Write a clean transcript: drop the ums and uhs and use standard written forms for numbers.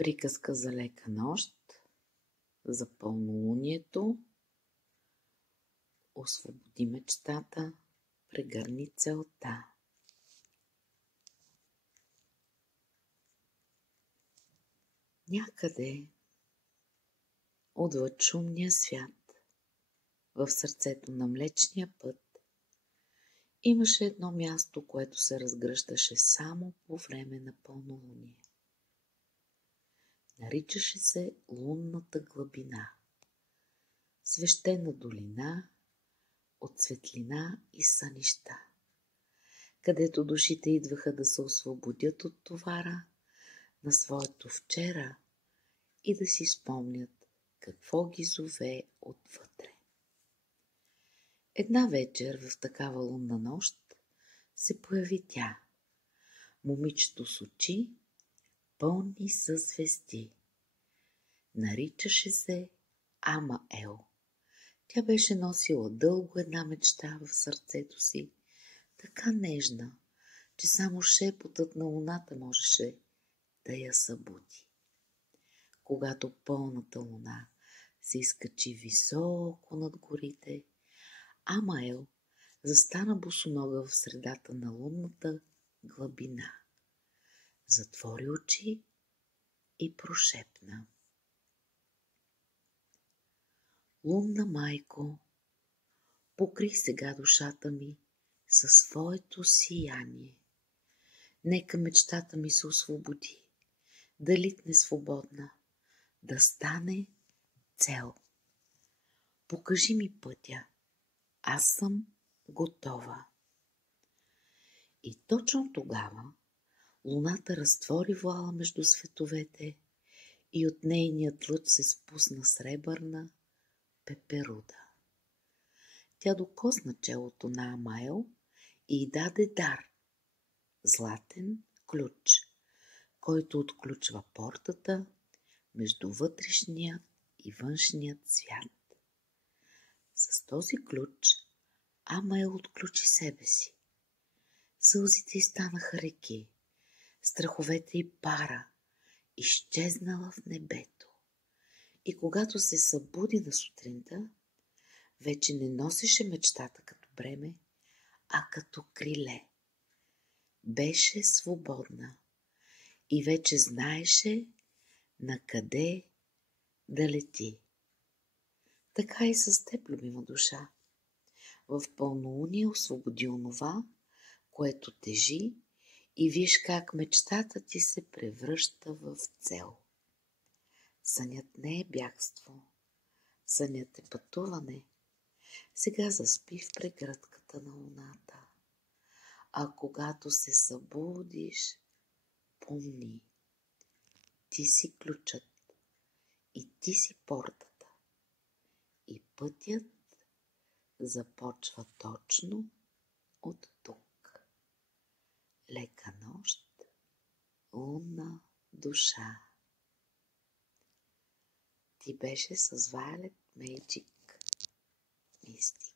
Приказка за лека нощ, за пълнолунието. Освободи мечтата, прегърни целта. Някъде отвъд шумния свят, в сърцето на Млечния път, имаше едно място, което се разгръщаше само по време на пълнолуние. Наричаше се Лунната глъбина. Свещена долина от светлина и сънища, където душите идваха да се освободят от товара на своето вчера и да си спомнят какво ги зове отвътре. Една вечер в такава лунна нощ се появи тя, момичето с очи, пълни със звезди. Наричаше се Амаел. Тя беше носила дълго една мечта в сърцето си, така нежна, че само шепотът на луната можеше да я събуди. Когато пълната луна се изкачи високо над горите, Амаел застана босонога в средата на лунната глъбина. Затвори очи и прошепна: Лунна майко, покрий сега душата ми със своето сияние. Нека мечтата ми се освободи, да литне свободна, да стане цел. Покажи ми пътя, аз съм готова. И точно тогава луната разтвори вуала между световете и от нейният лъч се спусна сребърна пеперуда. Тя докосна челото на Амаел и й даде дар – златен ключ, който отключва портата между вътрешния и външният свят. С този ключ Амаел отключи себе си. Сълзите й станаха реки, страховете й пара, изчезнала в небето. И когато се събуди на сутринта, вече не носеше мечтата като бреме, а като криле. Беше свободна и вече знаеше на къде да лети. Така и с теб, любима душа. В пълнолуние освободи онова, което тежи, и виж как мечтата ти се превръща в цел. Сънят не е бягство. Сънят е пътуване. Сега заспи в прегръдката на луната. А когато се събудиш, помни, ти си ключът и ти си портата. И пътят започва точно от тук. Лека нощ, лунна душа. Ти беше с Violet Magic Mystic.